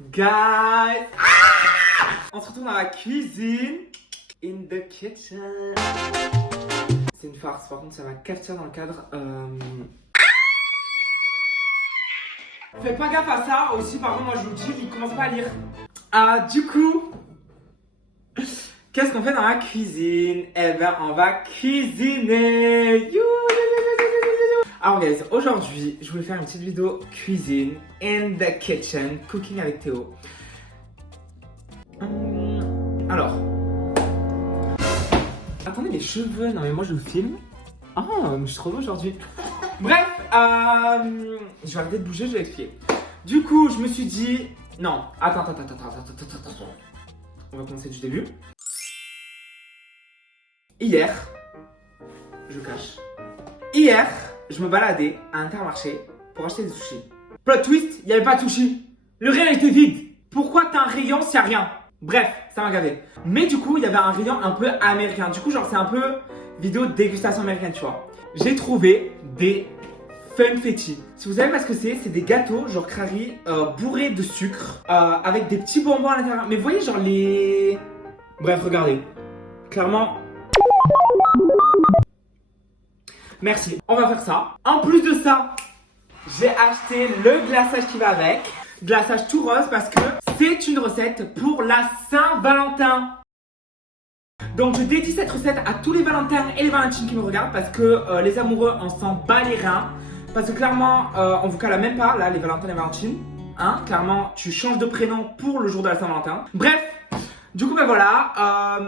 Guys, on se retrouve dans la cuisine. In the kitchen. C'est une farce, par contre, c'est ma cafetière dans le cadre. Faites pas gaffe à ça. Aussi, par contre, moi je vous dis, il commence pas à lire. Du coup, qu'est-ce qu'on fait dans la cuisine? Eh ben, on va cuisiner. Alors guys, aujourd'hui, je voulais faire une petite vidéo cuisine in the kitchen, cooking avec Théo. Alors, attendez mes cheveux, non mais moi je vous filme. Je suis trop beau aujourd'hui. Bref, je vais arrêter de bouger, je vais expliquer. Du coup, je me suis dit, non, attends. On va commencer du début. Hier, je cache. Hier, je me baladais à Intermarché pour acheter des sushis. Plot twist, il n'y avait pas de sushis. Le rayon était vide. Pourquoi t'as un rayon s'il n'y a rien? Bref, ça m'a gavé. Mais du coup, il y avait un rayon un peu américain. Du coup, genre, c'est un peu vidéo de dégustation américaine, tu vois. J'ai trouvé des funfetti. Si vous savez pas ce que c'est des gâteaux, genre crari, bourrés de sucre, avec des petits bonbons à l'intérieur. Mais vous voyez, genre les... Bref, regardez. Clairement... Merci, on va faire ça. En plus de ça, j'ai acheté le glaçage qui va avec. Glaçage tout rose parce que c'est une recette pour la Saint-Valentin. Donc je dédie cette recette à tous les Valentins et les Valentines qui me regardent parce que les amoureux, on s'en bat les reins. Parce que clairement, on vous cala même pas, là, les Valentins et les Valentines. Hein, clairement, tu changes de prénom pour le jour de la Saint-Valentin. Bref, du coup, ben voilà.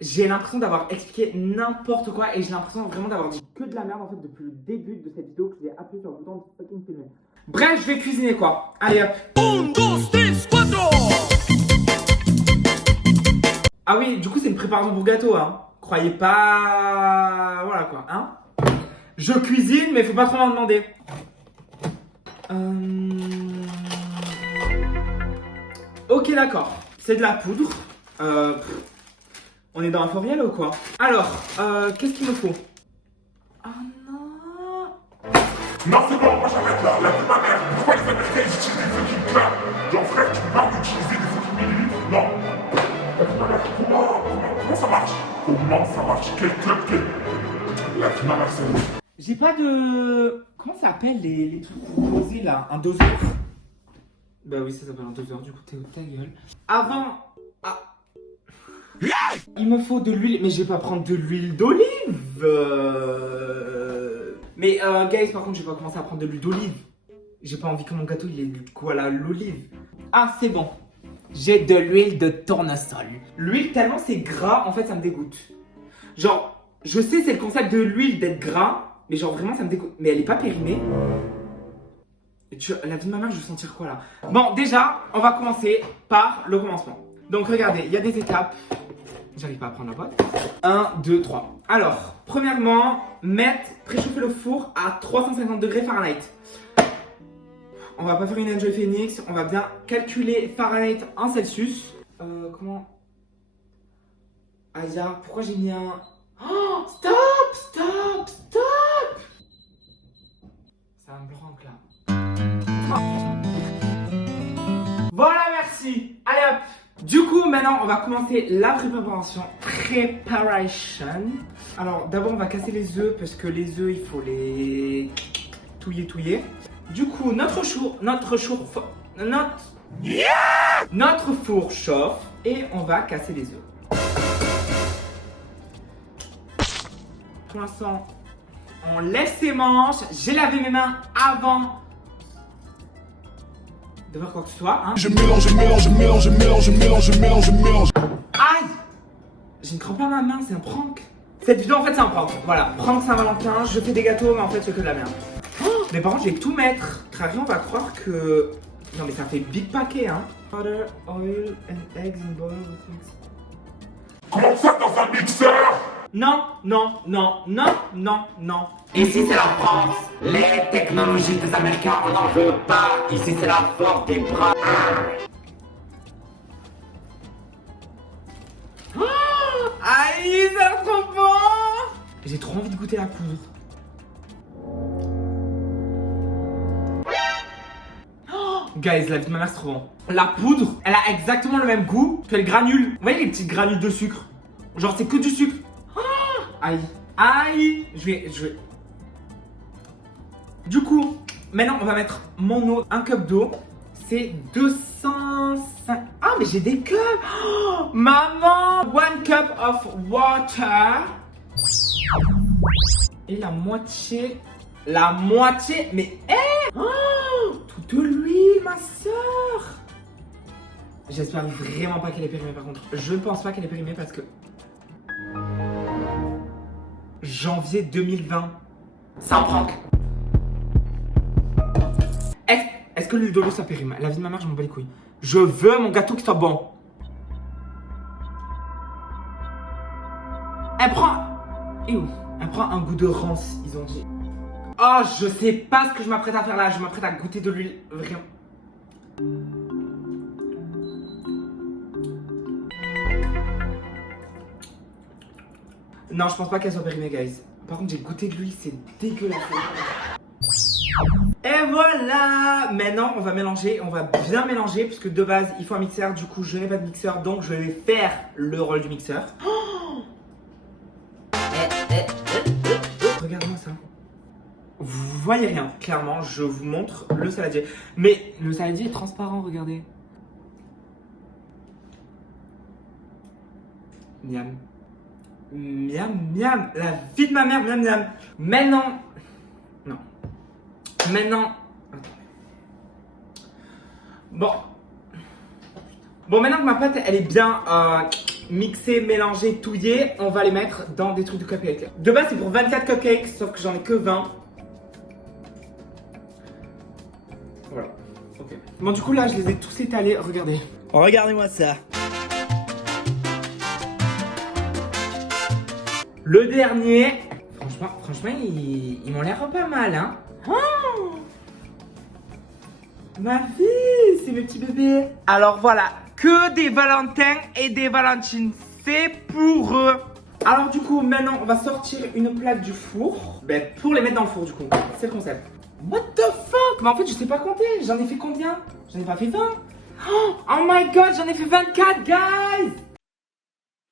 J'ai l'impression d'avoir expliqué n'importe quoi et j'ai l'impression vraiment d'avoir dit que de la merde en fait depuis le début de cette vidéo que j'ai appuyé sur le bouton de fucking filmer. Bref, je vais cuisiner quoi. Allez hop. 1, 2, 3, 4. Ah oui, du coup c'est une préparation pour gâteau hein. Croyez pas... Voilà quoi, hein. Je cuisine mais faut pas trop m'en demander. Ok d'accord, c'est de la poudre. On est dans un foriel ou quoi? Alors, qu'est-ce qu'il me faut? Ah non. Non, c'est bon, moi j'arrête là. La vie de ma mère. Pourquoi les Américains ils utilisent des fucking plats? Genre, frère, tu parles d'utiliser des fucking millilitres? Non. La vie de ma mère, comment ça marche? Comment ça marche? Quel club, La vie de ma mère, c'est... J'ai pas de... Comment ça s'appelle les trucs pour poser là? Un doseur? Bah oui, ça s'appelle un doseur, du coup, Théo, ta gueule. Avant... Il me faut de l'huile, mais je vais pas prendre de l'huile d'olive. Mais guys, par contre, je vais pas commencer à prendre de l'huile d'olive. J'ai pas envie que mon gâteau il ait du coup à l'olive. Ah, c'est bon. J'ai de l'huile de tournesol. L'huile tellement c'est gras, en fait, ça me dégoûte. Genre, je sais c'est le concept de l'huile d'être gras, mais genre vraiment ça me dégoûte. Mais elle est pas périmée. La vie de ma mère, je veux sentir quoi là? Bon, déjà, on va commencer par le commencement. Donc regardez, il y a des étapes. J'arrive pas à prendre la boîte. 1, 2, 3. Alors, premièrement, préchauffer le four à 350 degrés Fahrenheit. On va pas faire une Enjoy Phoenix, on va bien calculer Fahrenheit en Celsius. Comment? Aya, pourquoi j'ai mis un... Oh, stop. Ça me branque là. Voilà, merci. Allez hop. Du coup, maintenant, on va commencer la préparation. Alors, d'abord, on va casser les œufs parce que les œufs, il faut les touiller. Du coup, notre four chauffe et on va casser les œufs. Pour l'instant, on lève ses manches. J'ai lavé mes mains avant de faire quoi que ce soit, hein. Je mélange. Aïe! Je ne crampe pas ma main, c'est un prank. Cette vidéo en fait c'est un prank. Voilà, prank Saint-Valentin, je fais des gâteaux mais en fait c'est que de la merde. Mais par contre je vais tout mettre. Travi on va croire que... Non mais ça fait big paquet hein. Butter, oil and eggs in bowl with mix. Comment ça dans un mixeur? Non. Ici c'est la France, les technologies des Américains on n'en veut pas. Ici c'est la force des bras. Aïe, ça a trop bon. J'ai trop envie de goûter la poudre. Guys, la vie de ma mère c'est trop bon. La poudre, elle a exactement le même goût que les granules. Vous voyez les petites granules de sucre? Genre c'est que du sucre. Aïe. Aïe. Je vais... Du coup, maintenant on va mettre mon eau. Un cup d'eau. C'est 205... Ah mais j'ai des cups. Oh, maman. 1 cup of water. Et la moitié... La moitié... Mais toute l'huile, ma soeur. J'espère vraiment pas qu'elle est périmée par contre. Je ne pense pas qu'elle est périmée parce que... Janvier 2020. C'est un prank. Est-ce que l'huile d'olive ça périme? La vie de ma mère, je m'en bats les couilles. Je veux mon gâteau qui soit bon. Elle prend... Elle prend un goût de rance, ils ont dit. Oh, je sais pas ce que je m'apprête à faire là. Je m'apprête à goûter de l'huile. Vraiment. Non, je pense pas qu'elle soit périmée, guys. Par contre, j'ai goûté de l'huile, c'est dégueulasse. Et voilà. Maintenant, on va mélanger. On va bien mélanger. Parce que de base, il faut un mixeur. Du coup, je n'ai pas de mixeur. Donc, je vais faire le rôle du mixeur. Regarde-moi ça. Vous voyez rien, clairement, je vous montre le saladier. Mais le saladier est transparent, regardez. Miam. Miam, miam. La vie de ma mère, miam, miam. Maintenant... Non. Maintenant... Attendez. Bon, maintenant que ma pâte, elle est bien mixée, mélangée, touillée, on va les mettre dans des trucs de cupcakes. De base, c'est pour 24 cupcakes, sauf que j'en ai que 20. Voilà, ok. Bon, du coup, là, je les ai tous étalés. Regardez. Regardez-moi ça. Le dernier. Franchement, ils m'ont l'air pas mal, hein. Oh, ma fille, c'est mes petits bébés. Alors voilà, que des Valentins et des Valentines. C'est pour eux. Alors du coup, maintenant, on va sortir une plaque du four. Ben, pour les mettre dans le four, du coup. C'est le concept. What the fuck? Mais en fait, je sais pas compter. J'en ai fait combien? J'en ai pas fait 20. Oh my god, j'en ai fait 24, guys.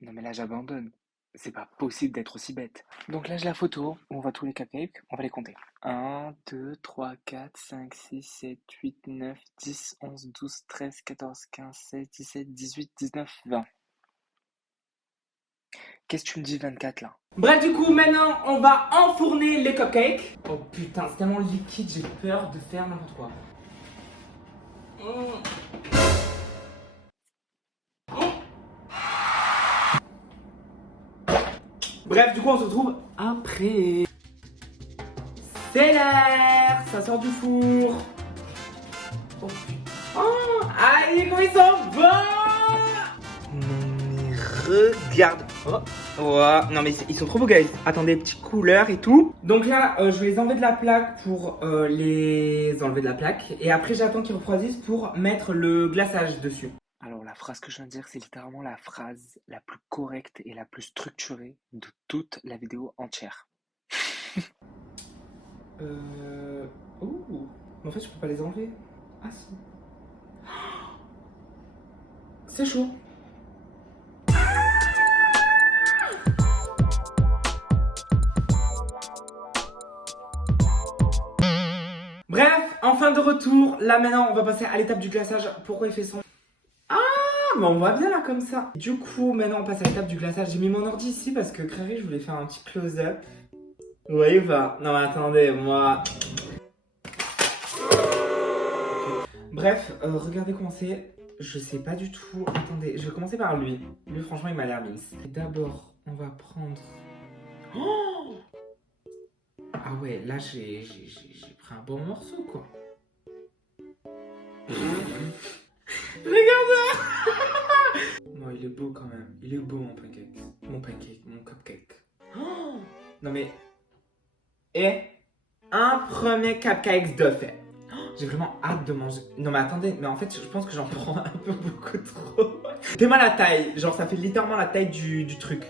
Non mais là, j'abandonne. C'est pas possible d'être aussi bête. Donc là, j'ai la photo où on voit tous les cupcakes. On va les compter. 1, 2, 3, 4, 5, 6, 7, 8, 9, 10, 11, 12, 13, 14, 15, 16, 17, 18, 19, 20. Qu'est-ce que tu me dis 24 là? Bref, du coup, maintenant, on va enfourner les cupcakes. Oh putain, c'est tellement liquide, j'ai peur de faire n'importe quoi. Bref, du coup, on se retrouve après. C'est l'air, ça sort du four. Oh putain. Oh, allez, comment ils sont bons! Non mais regarde. Oh. Oh. Non mais ils sont trop beaux, guys. Attendez, petites couleurs et tout. Donc là, je vais les enlever de la plaque pour les enlever de la plaque. Et après, j'attends qu'ils refroidissent pour mettre le glaçage dessus. Alors la phrase que je viens de dire, c'est littéralement la phrase la plus correcte et la plus structurée de toute la vidéo entière. Oh. Mais en fait, je peux pas les enlever. Ah si. C'est chaud. Bref, enfin de retour. Là maintenant, on va passer à l'étape du glaçage. Pourquoi il fait son... Mais on voit bien là comme ça. Du coup, maintenant on passe à l'étape du glaçage. J'ai mis mon ordi ici parce que créé, je voulais faire un petit close-up. Vous voyez ou pas? Non mais attendez, moi... Okay. Bref, regardez comment c'est. Je sais pas du tout. Attendez, je vais commencer par lui. Lui franchement, il m'a l'air mince. D'abord, on va prendre... Oh, ah ouais, là j'ai pris un bon morceau quoi. Regarde. Non, il est beau quand même. Il est beau mon pancake. Mon cupcake. Oh, non mais... Et un premier cupcake de fait. J'ai vraiment hâte de manger. Non mais attendez, mais en fait je pense que j'en prends un peu beaucoup trop. Fais-moi la taille. Genre ça fait littéralement la taille du truc.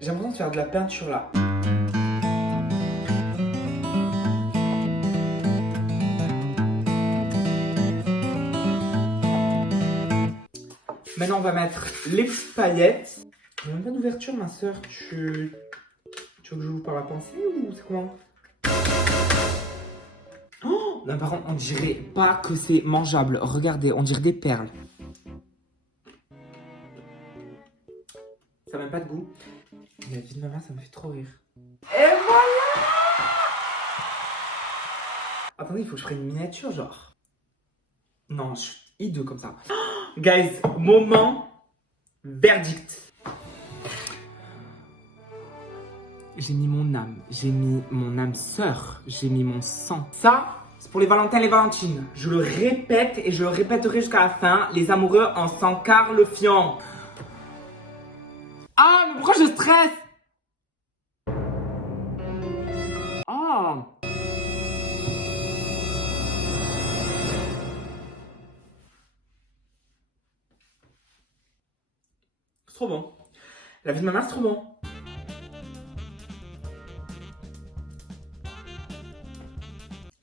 J'ai l'impression de faire de la peinture là. Maintenant, on va mettre les petites paillettes. Il n'y a même pas d'ouverture, ma soeur. Tu veux que je vous par la pensée ou c'est comment? Oh non, par contre, on dirait pas que c'est mangeable. Regardez, on dirait des perles. Ça n'a même pas de goût. La vie de ma mère, ça me fait trop rire. Et voilà! Attendez, il faut que je prenne une miniature, genre. Non, je suis hideux comme ça. Oh, guys, moment verdict. J'ai mis mon âme, j'ai mis mon âme sœur, j'ai mis mon sang. Ça, c'est pour les Valentins et les Valentines. Je le répète et je le répéterai jusqu'à la fin. Les amoureux en s'encarent le fion. Ah, mais pourquoi je stresse? Oh. C'est trop bon. La vie de ma mère, c'est trop bon.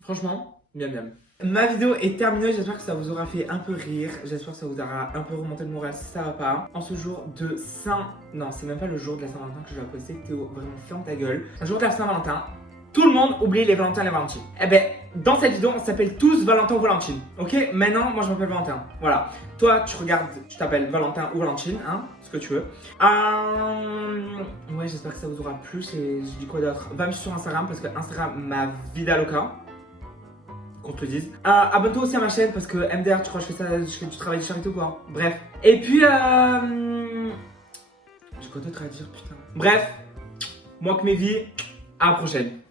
Franchement, miam miam. Ma vidéo est terminée, j'espère que ça vous aura fait un peu rire, j'espère que ça vous aura un peu remonté le moral si ça va pas. En ce jour de Saint... Non, c'est même pas le jour de la Saint-Valentin que je dois poster, Théo, vraiment ferme ta gueule. Un jour de la Saint-Valentin, tout le monde oublie les Valentins et les Valentines. Eh ben, dans cette vidéo, on s'appelle tous Valentin ou Valentine, ok? Maintenant, moi je m'appelle Valentin, voilà. Toi, tu regardes, tu t'appelles Valentin ou Valentine, hein, ce que tu veux. Ouais, j'espère que ça vous aura plu, je dis quoi d'autre? Va me suivre sur Instagram parce que Instagram, ma vida loca. Qu'on te le dise. Abonne-toi aussi à ma chaîne parce que MDR, tu crois que je fais du travail de charité ou quoi? Bref. Et puis, j'ai quoi d'autre à dire, putain. Bref, moi que mes vies, à la prochaine.